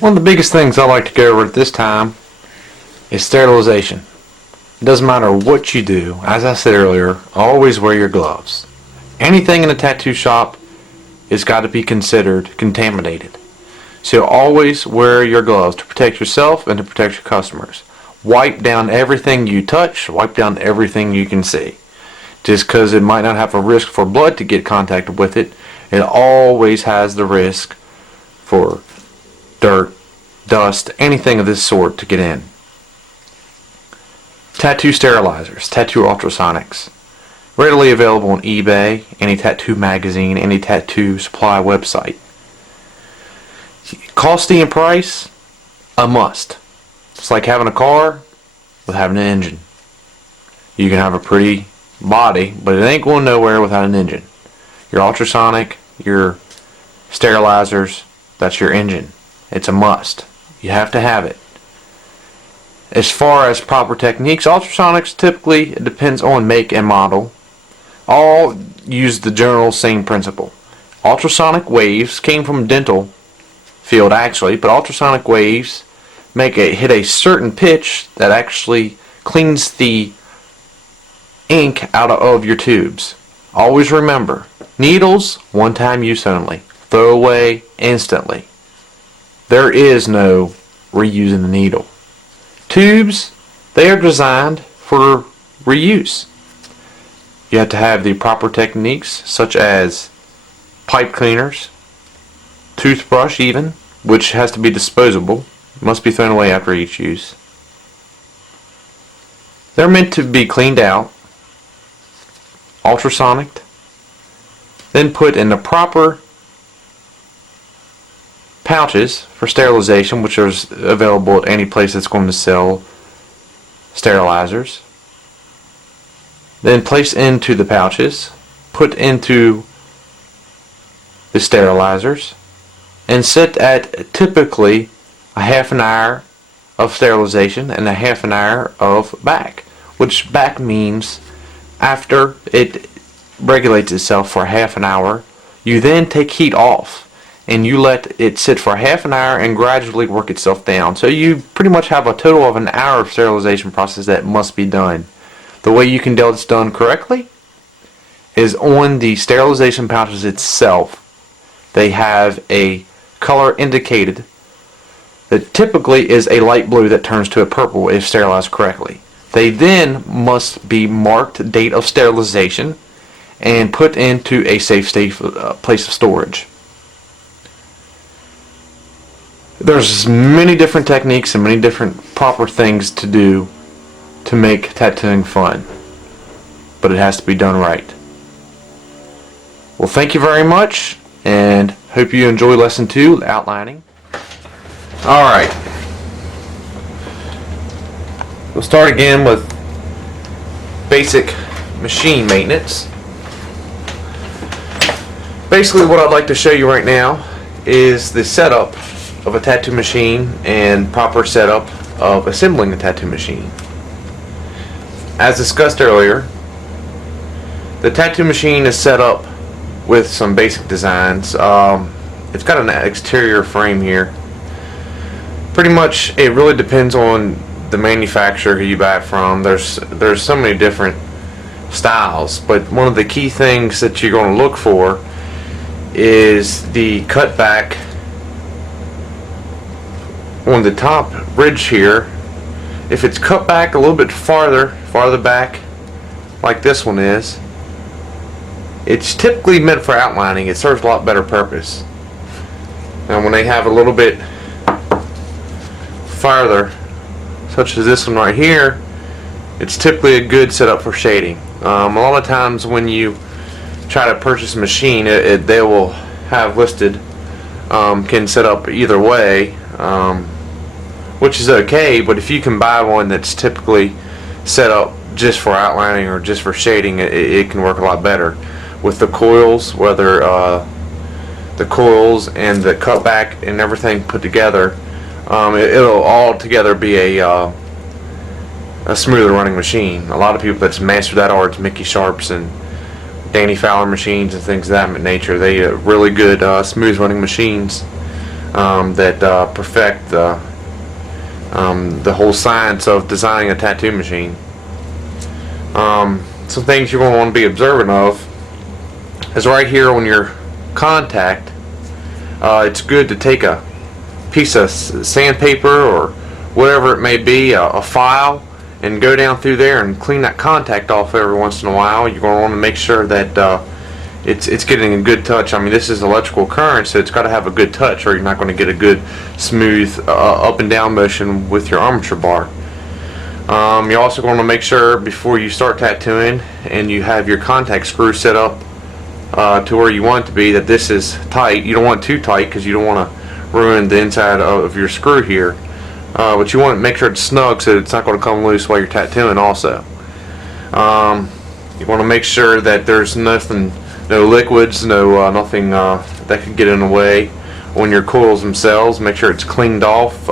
One of the biggest things I like to go over at this time is sterilization. It doesn't matter what you do, as I said earlier, always wear your gloves. Anything in a tattoo shop has got to be considered contaminated. So always wear your gloves to protect yourself and to protect your customers. Wipe down everything you touch, wipe down everything you can see. Just because it might not have a risk for blood to get contacted with it, it always has the risk for dirt, dust, anything of this sort to get in. Tattoo sterilizers, tattoo ultrasonics. Readily available on eBay, any tattoo magazine, any tattoo supply website. Costing and price, a must. It's like having a car with having an engine. You can have a pretty body, but it ain't going nowhere without an engine. Your ultrasonic, your sterilizers, that's your engine. It's a must. You have to have it. As far as proper techniques, ultrasonics typically, it depends on make and model. All use the general same principle. Ultrasonic waves came from dental field actually, but ultrasonic waves make it hit a certain pitch that actually cleans the ink out of your tubes. Always remember, needles, one-time use only. Throw away instantly. There is no reusing the needle. Tubes, they are designed for reuse. You have to have the proper techniques such as pipe cleaners, toothbrush even, which has to be disposable, must be thrown away after each use. They're meant to be cleaned out, ultrasonicked, then put in the proper pouches for sterilization, which are available at any place that's going to sell sterilizers. Then place into the pouches, put into the sterilizers, and sit at typically a half an hour of sterilization and a half an hour of back, which back means after it regulates itself for half an hour, you then take heat off and you let it sit for half an hour and gradually work itself down. So you pretty much have a total of an hour of sterilization process that must be done. The way you can tell it's done correctly is on the sterilization pouches itself. They have a color indicated that typically is a light blue that turns to a purple if sterilized correctly. They then must be marked date of sterilization and put into a safe place of storage. There's many different techniques and many different proper things to do to make tattooing fun, but it has to be done right. Well, thank you very much, and hope you enjoy lesson 2, outlining. Alright, we'll start again with basic machine maintenance. Basically what I'd like to show you right now is the setup of a tattoo machine and proper setup of assembling a tattoo machine. As discussed earlier, the tattoo machine is set up with some basic designs. It's got an exterior frame here. Pretty much it really depends on the manufacturer who you buy it from. There's so many different styles, but one of the key things that you're going to look for is the cutback on the top ridge here. If it's cut back a little bit farther back like this one is, it's typically meant for outlining. It serves a lot better purpose. And when they have a little bit farther, such as this one right here, it's typically a good setup for shading. A lot of times when you try to purchase a machine, they will have listed can set up either way, which is okay, but if you can buy one that's typically set up just for outlining or just for shading, it can work a lot better. With the coils, whether the coils and the cutback and everything put together, it'll all together be a smoother running machine. A lot of people that's mastered that art, Mickey Sharps and Danny Fowler machines and things of that nature, they are really good smooth running machines. that perfect the whole science of designing a tattoo machine. Some things you're going to want to be observant of is right here on your contact. It's good to take a piece of sandpaper or whatever it may be, a file, and go down through there and clean that contact off every once in a while. You're going to want to make sure that it's getting a good touch. I mean, this is electrical current, so it's got to have a good touch, or you're not going to get a good smooth up and down motion with your armature bar. You're also going to make sure before you start tattooing and you have your contact screw set up to where you want it to be, that this is tight. You don't want it too tight because you don't want to ruin the inside of your screw here, but you want to make sure it's snug so it's not going to come loose while you're tattooing also. You want to make sure that there's nothing, no liquids, nothing that could get in the way on your coils themselves. Make sure it's cleaned off.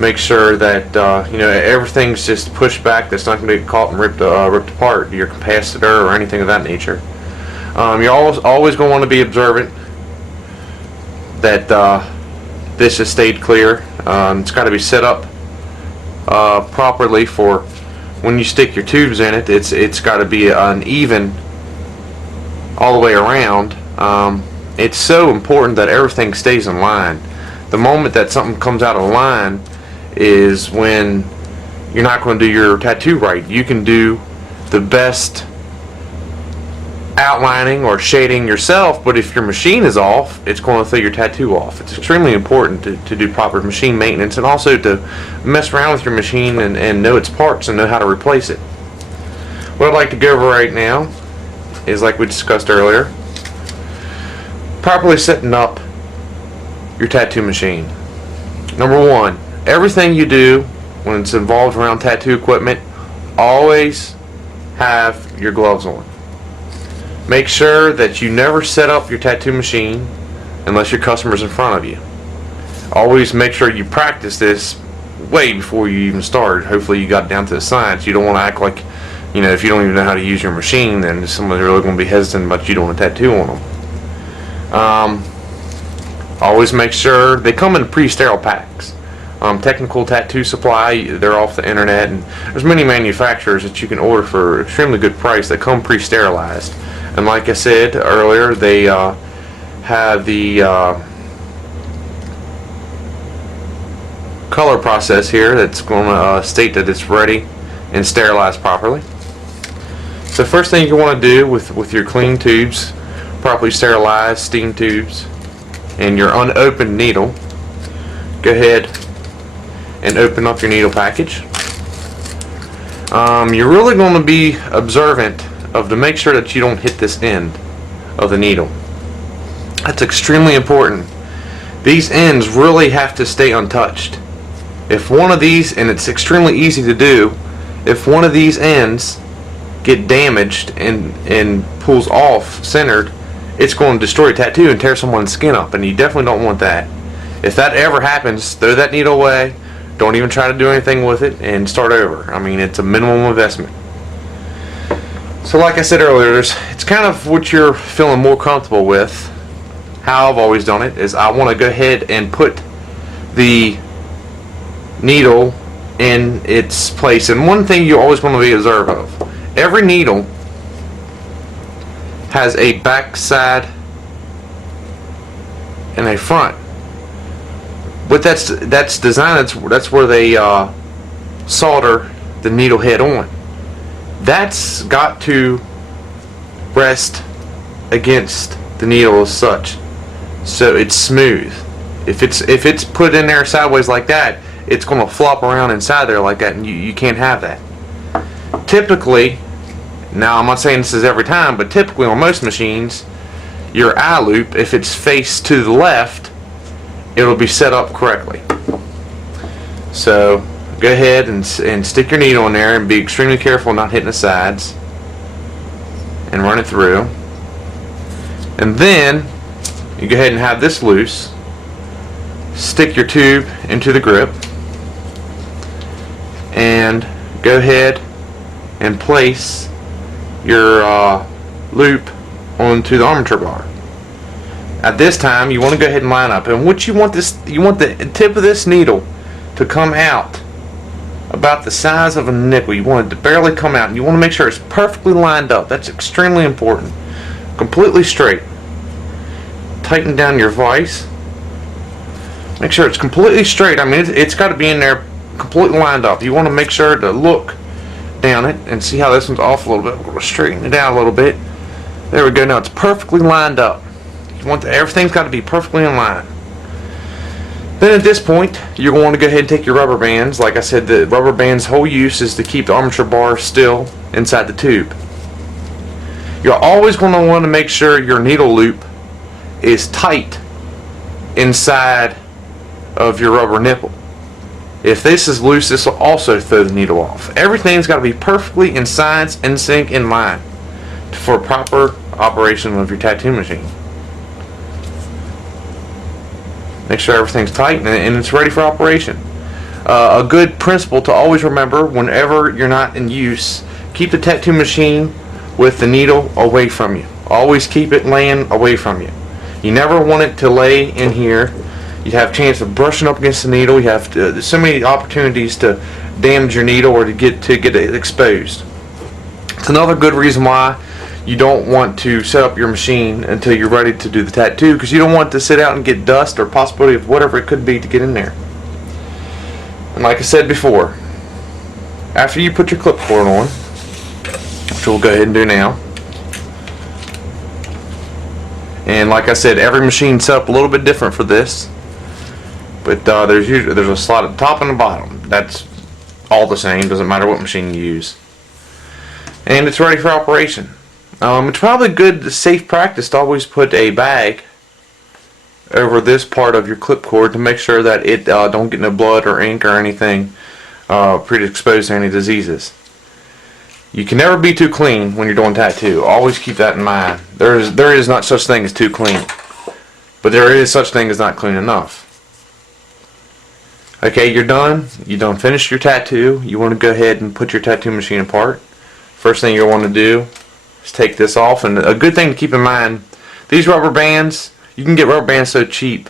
Make sure that everything's just pushed back, that's not going to get caught and ripped apart, your capacitor or anything of that nature. You're always going to want to be observant that this has stayed clear. It's got to be set up properly for when you stick your tubes in it. It's got to be uneven all the way around. It's so important that everything stays in line. The moment that something comes out of line is when you're not going to do your tattoo right. You can do the best outlining or shading yourself, but if your machine is off, it's going to throw your tattoo off. It's extremely important to do proper machine maintenance, and also to mess around with your machine and know its parts and know how to replace it. What I'd like to go over right now is, like we discussed earlier, properly setting up your tattoo machine. Number one, everything you do when it's involved around tattoo equipment, always have your gloves on. Make sure that you never set up your tattoo machine unless your customer's in front of you. Always make sure you practice this way before you even start. Hopefully you got it down to the science. You don't want to act like, if you don't even know how to use your machine, then someone's really going to be hesitant about you doing a tattoo on them. Always make sure they come in pre-sterile packs. Technical Tattoo Supply, they're off the internet, and there's many manufacturers that you can order for extremely good price that come pre-sterilized. And like I said earlier, they have the color process here that's going to state that it's ready and sterilized properly. So first thing you want to do with your clean tubes, properly sterilized steam tubes, and your unopened needle, go ahead and open up your needle package. You're really going to be observant to make sure that you don't hit this end of the needle. That's extremely important. These ends really have to stay untouched. If one of these, and it's extremely easy to do, if one of these ends get damaged and pulls off centered, it's going to destroy a tattoo and tear someone's skin up, and you definitely don't want that. If that ever happens, throw that needle away. Don't even try to do anything with it, and start over. I mean, it's a minimum investment. So like I said earlier, it's kind of what you're feeling more comfortable with. How I've always done it is I want to go ahead and put the needle in its place. And one thing you always want to be observant of, every needle has a back side and a front. But that's designed, that's where they solder the needle head on. That's got to rest against the needle as such, so it's smooth. If it's put in there sideways like that, it's going to flop around inside there like that, and you can't have that. Typically, now I'm not saying this is every time, but typically on most machines, your eye loop, if it's faced to the left, it'll be set up correctly. So go ahead and stick your needle in there and be extremely careful not hitting the sides, and run it through. And then you go ahead and have this loose. Stick your tube into the grip and go ahead and place your loop onto the armature bar. At this time, you want to go ahead and line up. And what you want the tip of this needle to come out about the size of a nickel. You want it to barely come out, and you want to make sure it's perfectly lined up. That's extremely important. Completely straight. Tighten down your vise. Make sure it's completely straight. I mean, it's got to be in there completely lined up. You want to make sure to look down it and see how this one's off a little bit. We're going to straighten it out a little bit. There we go. Now it's perfectly lined up. Everything's got to be perfectly in line. Then at this point, you're going to go ahead and take your rubber bands. Like I said, the rubber band's whole use is to keep the armature bar still inside the tube. You're always going to want to make sure your needle loop is tight inside of your rubber nipple. If this is loose, this will also throw the needle off. Everything's got to be perfectly in sync, in line for proper operation of your tattoo machine. Make sure everything's tight and it's ready for operation. A good principle to always remember whenever you're not in use, keep the tattoo machine with the needle away from you. Always keep it laying away from you. You never want it to lay in here. You have a chance of brushing up against the needle. You have so many opportunities to damage your needle or to get it exposed. It's another good reason why you don't want to set up your machine until you're ready to do the tattoo, because you don't want to sit out and get dust or possibility of whatever it could be to get in there. And like I said before, after you put your clip cord on, which we'll go ahead and do now, and like I said, every machine's set up a little bit different for this, but there's a slot at the top and the bottom. That's all the same, doesn't matter what machine you use. And it's ready for operation. It's probably good, safe practice to always put a bag over this part of your clip cord to make sure that it don't get no blood or ink or anything predisposed to any diseases. You can never be too clean when you're doing tattoo. Always keep that in mind. There is not such thing as too clean, but there is such thing as not clean enough. Okay, you're done. You done finished your tattoo. You want to go ahead and put your tattoo machine apart. First thing you'll want to do is take this off. And a good thing to keep in mind, these rubber bands, you can get rubber bands so cheap.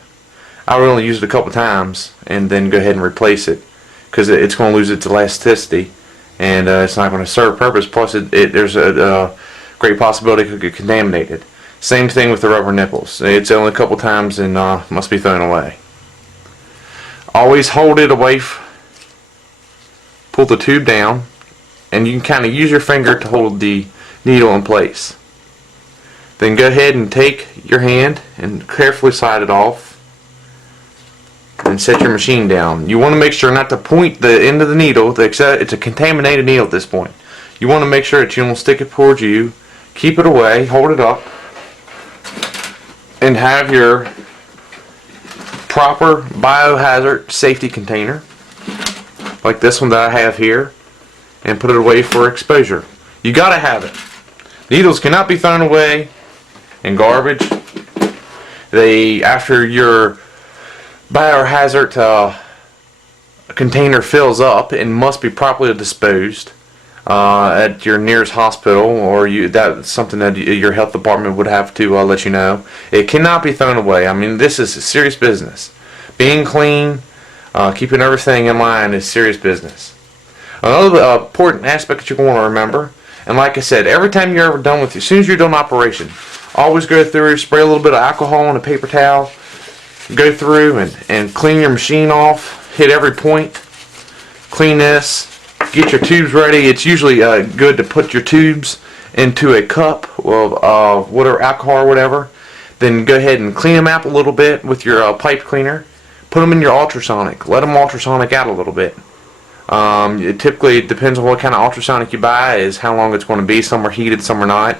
I would only use it a couple times and then go ahead and replace it, because it's going to lose its elasticity and it's not going to serve purpose. Plus, there's a great possibility it could get contaminated. Same thing with the rubber nipples. It's only a couple times and must be thrown away. Always hold it away. Pull the tube down, and you can kind of use your finger to hold the needle in place. Then go ahead and take your hand and carefully slide it off and set your machine down. You want to make sure not to point the end of the needle. It's a contaminated needle at this point. You want to make sure that you don't stick it towards you. Keep it away, hold it up, and have your proper biohazard safety container like this one that I have here, and put it away for exposure. You gotta have it. Needles cannot be thrown away in garbage. After your biohazard container fills up, it must be properly disposed at your nearest hospital, or that's something that your health department would have to let you know. It cannot be thrown away. I mean, this is serious business. Being clean, keeping everything in line is serious business. Another important aspect that you're going to remember, and like I said, every time you're ever done with it, as soon as you're done operation, always go through, spray a little bit of alcohol on a paper towel, go through and clean your machine off, hit every point, clean this, get your tubes ready. It's usually good to put your tubes into a cup of whatever, alcohol or whatever. Then go ahead and clean them out a little bit with your pipe cleaner. Put them in your ultrasonic. Let them ultrasonic out a little bit. It typically depends on what kind of ultrasonic you buy, is how long it's going to be. Some are heated, some are not.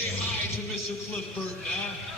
say hi to Mr. Cliff Burton, huh?